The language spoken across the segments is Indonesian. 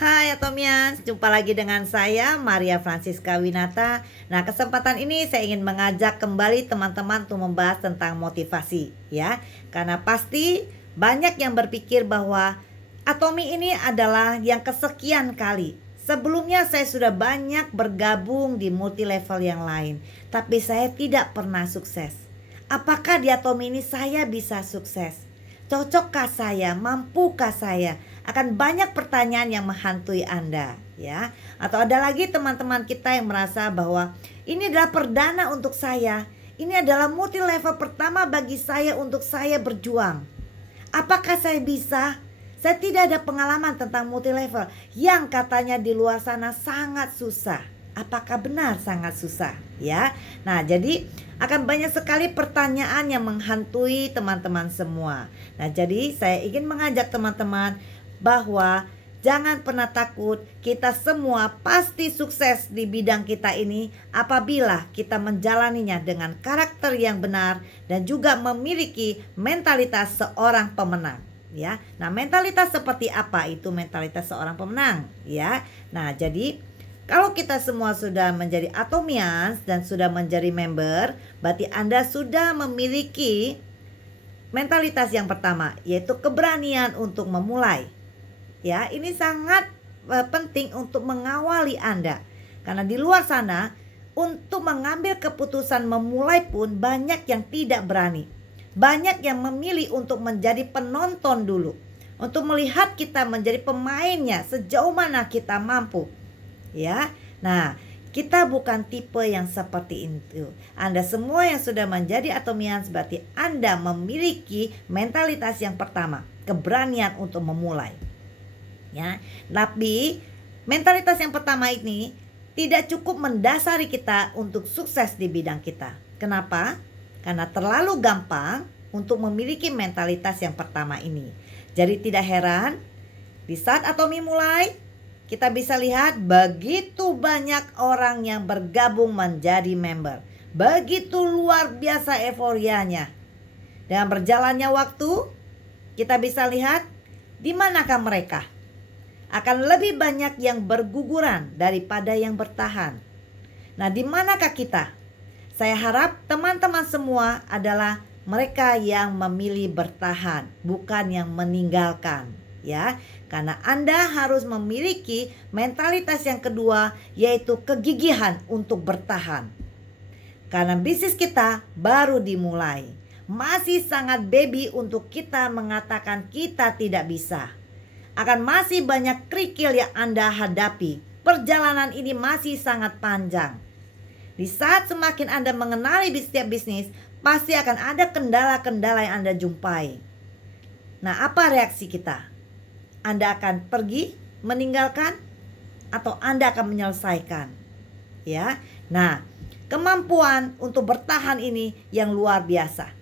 Hai Atomians, jumpa lagi dengan saya Maria Francisca Winata. Nah, kesempatan ini saya ingin mengajak kembali teman-teman untuk membahas tentang motivasi ya. Karena pasti banyak yang berpikir bahwa Atomi ini adalah yang kesekian kali. Sebelumnya saya sudah banyak bergabung di multi level yang lain, tapi saya tidak pernah sukses. Apakah di Atomi ini saya bisa sukses? Cocokkah saya? Mampukah saya? Akan banyak pertanyaan yang menghantui Anda ya. Atau ada lagi teman-teman kita yang merasa bahwa ini adalah perdana untuk saya. Ini adalah multi level pertama bagi saya untuk saya berjuang. Apakah saya bisa? Saya tidak ada pengalaman tentang multi level yang katanya di luar sana sangat susah. Apakah benar sangat susah ya? Nah, jadi akan banyak sekali pertanyaan yang menghantui teman-teman semua. Nah, jadi saya ingin mengajak teman-teman bahwa jangan pernah takut, kita semua pasti sukses di bidang kita ini apabila kita menjalaninya dengan karakter yang benar dan juga memiliki mentalitas seorang pemenang ya. Nah, mentalitas seperti apa itu mentalitas seorang pemenang ya? Nah, jadi kalau kita semua sudah menjadi Atomians dan sudah menjadi member, berarti Anda sudah memiliki mentalitas yang pertama, yaitu keberanian untuk memulai. Ya, ini sangat penting untuk mengawali Anda. Karena di luar sana untuk mengambil keputusan memulai pun banyak yang tidak berani. Banyak yang memilih untuk menjadi penonton dulu, untuk melihat kita menjadi pemainnya sejauh mana kita mampu. Ya. Nah, kita bukan tipe yang seperti itu. Anda semua yang sudah menjadi Atomians berarti Anda memiliki mentalitas yang pertama, keberanian untuk memulai. Ya, tapi mentalitas yang pertama ini tidak cukup mendasari kita untuk sukses di bidang kita. Kenapa? Karena terlalu gampang untuk memiliki mentalitas yang pertama ini. Jadi tidak heran di saat Atomi mulai, kita bisa lihat begitu banyak orang yang bergabung menjadi member. Begitu luar biasa euforianya. Dengan berjalannya waktu, kita bisa lihat di manakah mereka. Akan lebih banyak yang berguguran daripada yang bertahan. Nah, di manakah kita? Saya harap teman-teman semua adalah mereka yang memilih bertahan, bukan yang meninggalkan, ya. Karena Anda harus memiliki mentalitas yang kedua, yaitu kegigihan untuk bertahan. Karena bisnis kita baru dimulai, masih sangat baby untuk kita mengatakan kita tidak bisa. Akan masih banyak kerikil yang Anda hadapi. Perjalanan ini masih sangat panjang. Di saat semakin Anda mengenali setiap bisnis, pasti akan ada kendala-kendala yang Anda jumpai. Nah, apa reaksi kita? Anda akan pergi, meninggalkan, atau Anda akan menyelesaikan? Ya. Nah, kemampuan untuk bertahan ini yang luar biasa.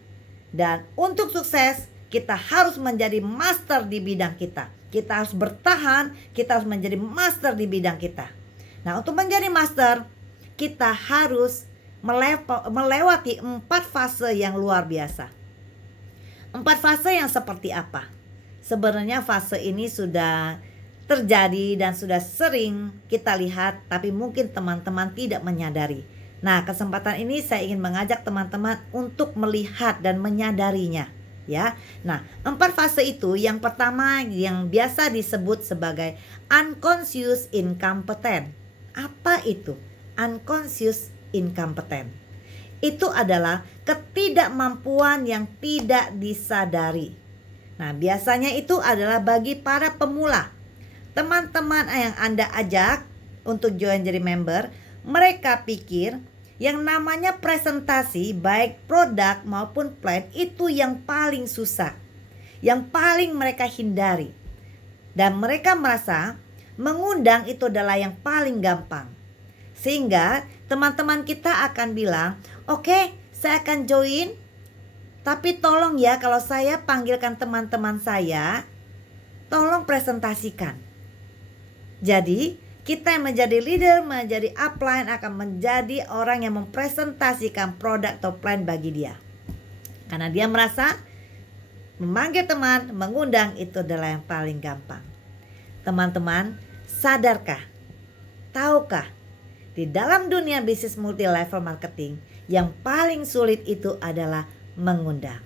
Dan untuk sukses, kita harus menjadi master di bidang kita. Kita harus bertahan, kita harus menjadi master di bidang kita. Nah, untuk menjadi master, kita harus melewati 4 fase yang luar biasa. 4 fase yang seperti apa? Sebenarnya fase ini sudah terjadi dan sudah sering kita lihat, tapi mungkin teman-teman tidak menyadari. Nah, kesempatan ini saya ingin mengajak teman-teman untuk melihat dan menyadarinya. Ya, nah 4 fase itu, yang pertama yang biasa disebut sebagai unconscious incompetent. Apa itu unconscious incompetent? Itu adalah ketidakmampuan yang tidak disadari. Nah, biasanya itu adalah bagi para pemula. Teman-teman yang Anda ajak untuk join jadi member, mereka pikir yang namanya presentasi baik produk maupun plan itu yang paling susah, yang paling mereka hindari. Dan mereka merasa mengundang itu adalah yang paling gampang. Sehingga teman-teman kita akan bilang, oke, saya akan join, tapi tolong ya kalau saya panggilkan teman-teman saya, tolong presentasikan. Jadi kita yang menjadi leader, menjadi upline akan menjadi orang yang mempresentasikan produk atau plan bagi dia. Karena dia merasa memanggil teman, mengundang itu adalah yang paling gampang. Teman-teman, Sadarkah? Tahukah? Di dalam dunia bisnis multi level marketing, yang paling sulit itu adalah mengundang.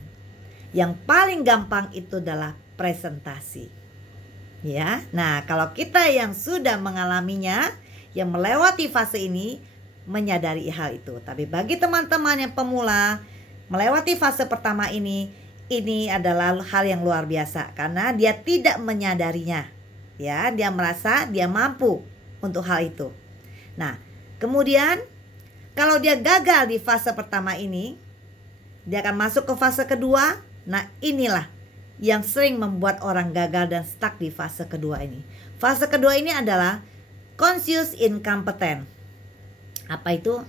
Yang paling gampang itu adalah presentasi. Ya, nah kalau kita yang sudah mengalaminya, yang melewati fase ini, menyadari hal itu. Tapi bagi teman-teman yang pemula, melewati fase pertama ini adalah hal yang luar biasa karena dia tidak menyadarinya. Ya, dia merasa dia mampu untuk hal itu. Nah, kemudian kalau dia gagal di fase pertama ini, dia akan masuk ke fase kedua. Nah, inilah yang sering membuat orang gagal dan stuck di fase kedua ini. Fase kedua ini adalah conscious incompetent. Apa itu?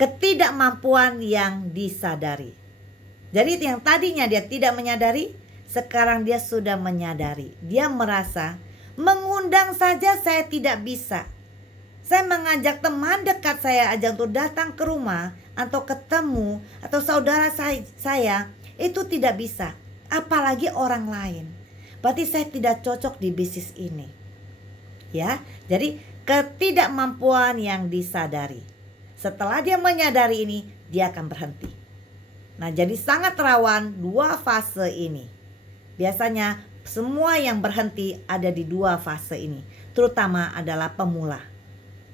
Ketidakmampuan yang disadari. Jadi yang tadinya dia tidak menyadari, sekarang dia sudah menyadari. Dia merasa mengundang saja saya tidak bisa. Saya mengajak teman dekat saya aja untuk datang ke rumah atau ketemu atau saudara saya itu tidak bisa. Apalagi orang lain. Berarti saya tidak cocok di bisnis ini. Ya, jadi ketidakmampuan yang disadari. Setelah dia menyadari ini, dia akan berhenti. Nah, jadi sangat rawan dua fase ini. Biasanya semua yang berhenti ada di dua fase ini. Terutama adalah pemula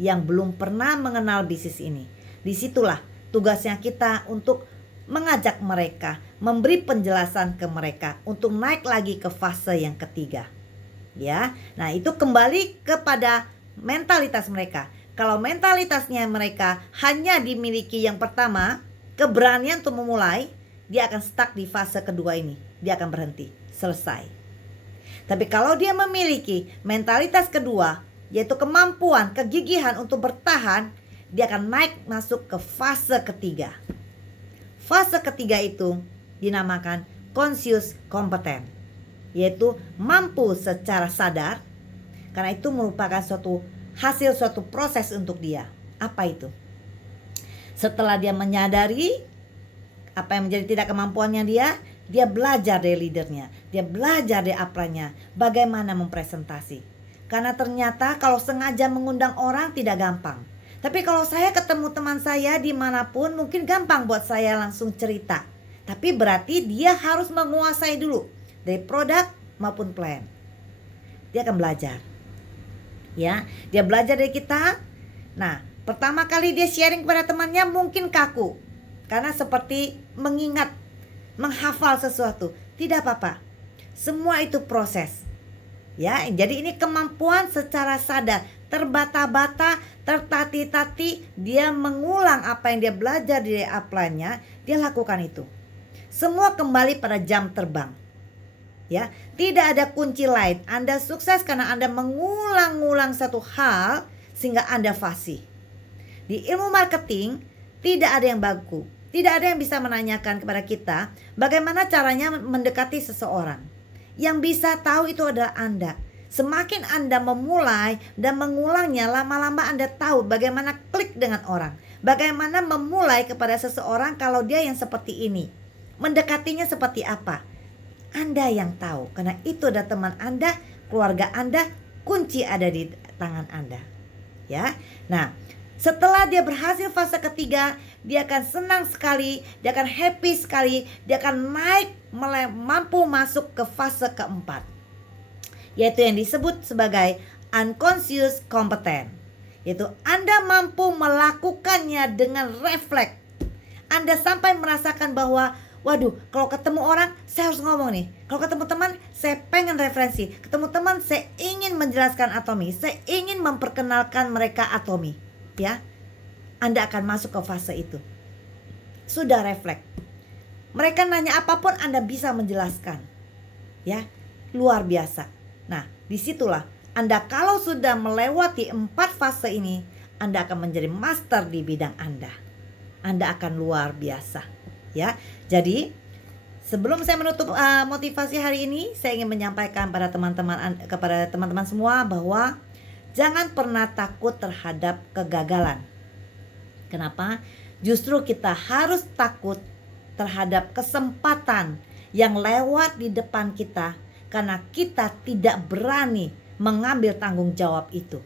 yang belum pernah mengenal bisnis ini. Disitulah tugasnya kita untuk mengajak mereka, memberi penjelasan ke mereka untuk naik lagi ke fase yang ketiga. Ya, nah itu kembali kepada mentalitas mereka. Kalau mentalitasnya mereka hanya dimiliki yang pertama, keberanian untuk memulai, dia akan stuck di fase kedua ini. Dia akan berhenti, selesai. Tapi kalau dia memiliki mentalitas kedua, yaitu kemampuan, kegigihan untuk bertahan, dia akan naik masuk ke fase ketiga. Fase ketiga itu dinamakan conscious competent, yaitu mampu secara sadar, karena itu merupakan suatu proses untuk dia. Apa itu? Setelah dia menyadari apa yang menjadi tidak kemampuannya dia belajar dari leadernya, dia belajar dari upline-nya, bagaimana mempresentasi. Karena ternyata kalau sengaja mengundang orang tidak gampang. Tapi kalau saya ketemu teman saya dimanapun mungkin gampang buat saya langsung cerita. Tapi berarti dia harus menguasai dulu dari produk maupun plan. Dia akan belajar. Ya, dia belajar dari kita. Nah, pertama kali dia sharing kepada temannya mungkin kaku. Karena seperti menghafal sesuatu. Tidak apa-apa. Semua itu proses. Ya, jadi ini kemampuan secara sadar, terbata-bata, tertati-tati, dia mengulang apa yang dia belajar dari upline-nya, dia lakukan itu. Semua kembali pada jam terbang. Ya, tidak ada kunci lain. Anda sukses karena Anda mengulang-ulang satu hal sehingga Anda fasih. Di ilmu marketing tidak ada yang baku, tidak ada yang bisa menanyakan kepada kita bagaimana caranya mendekati seseorang. Yang bisa tahu itu adalah Anda. Semakin Anda memulai dan mengulangnya, lama-lama Anda tahu bagaimana klik dengan orang. Bagaimana memulai kepada seseorang kalau dia yang seperti ini. Mendekatinya seperti apa? Anda yang tahu. Karena itu adalah teman Anda, keluarga Anda, kunci ada di tangan Anda. Ya. Nah, setelah dia berhasil fase ketiga, dia akan senang sekali, dia akan happy sekali, dia akan mampu masuk ke fase keempat, yaitu yang disebut sebagai unconscious competent. Yaitu Anda mampu melakukannya dengan refleks. Anda sampai merasakan bahwa waduh, kalau ketemu orang saya harus ngomong nih. Kalau ketemu teman saya pengen referensi. Ketemu teman saya ingin menjelaskan Atomi. Saya ingin memperkenalkan mereka Atomi. Ya, Anda akan masuk ke fase itu. Sudah refleks. Mereka nanya apapun Anda bisa menjelaskan. Ya, luar biasa. Nah, disitulah Anda kalau sudah melewati 4 fase ini, Anda akan menjadi master di bidang Anda. Anda akan luar biasa. Ya, jadi sebelum saya menutup motivasi hari ini, saya ingin menyampaikan kepada teman-teman semua bahwa jangan pernah takut terhadap kegagalan. Kenapa? Justru kita harus takut terhadap kesempatan yang lewat di depan kita karena kita tidak berani mengambil tanggung jawab itu.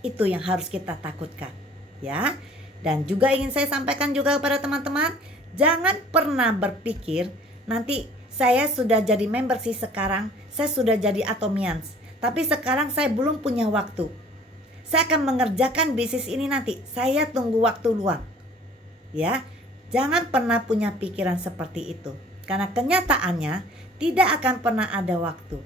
Itu yang harus kita takutkan, ya. Dan juga ingin saya sampaikan juga kepada teman-teman, jangan pernah berpikir nanti saya sudah jadi member sih sekarang, saya sudah jadi Atomians, tapi sekarang saya belum punya waktu. Saya akan mengerjakan bisnis ini nanti, saya tunggu waktu luang. Ya, jangan pernah punya pikiran seperti itu. Karena kenyataannya tidak akan pernah ada waktu.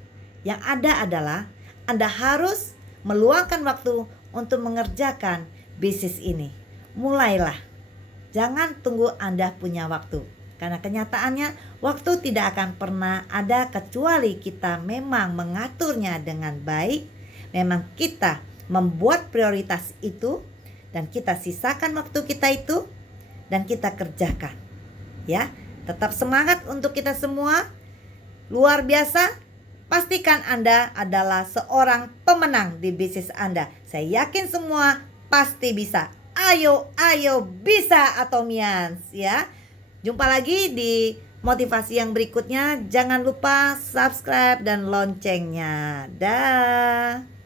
Yang ada adalah Anda harus meluangkan waktu untuk mengerjakan bisnis ini. Mulailah. Jangan tunggu Anda punya waktu. Karena kenyataannya waktu tidak akan pernah ada kecuali kita memang mengaturnya dengan baik. Memang kita membuat prioritas itu dan kita sisakan waktu kita itu dan kita kerjakan. Ya, tetap semangat untuk kita semua. Luar biasa. Pastikan Anda adalah seorang pemenang di bisnis Anda. Saya yakin semua pasti bisa. Ayo bisa Atomians, ya. Jumpa lagi di motivasi yang berikutnya. Jangan lupa subscribe dan loncengnya. Dah.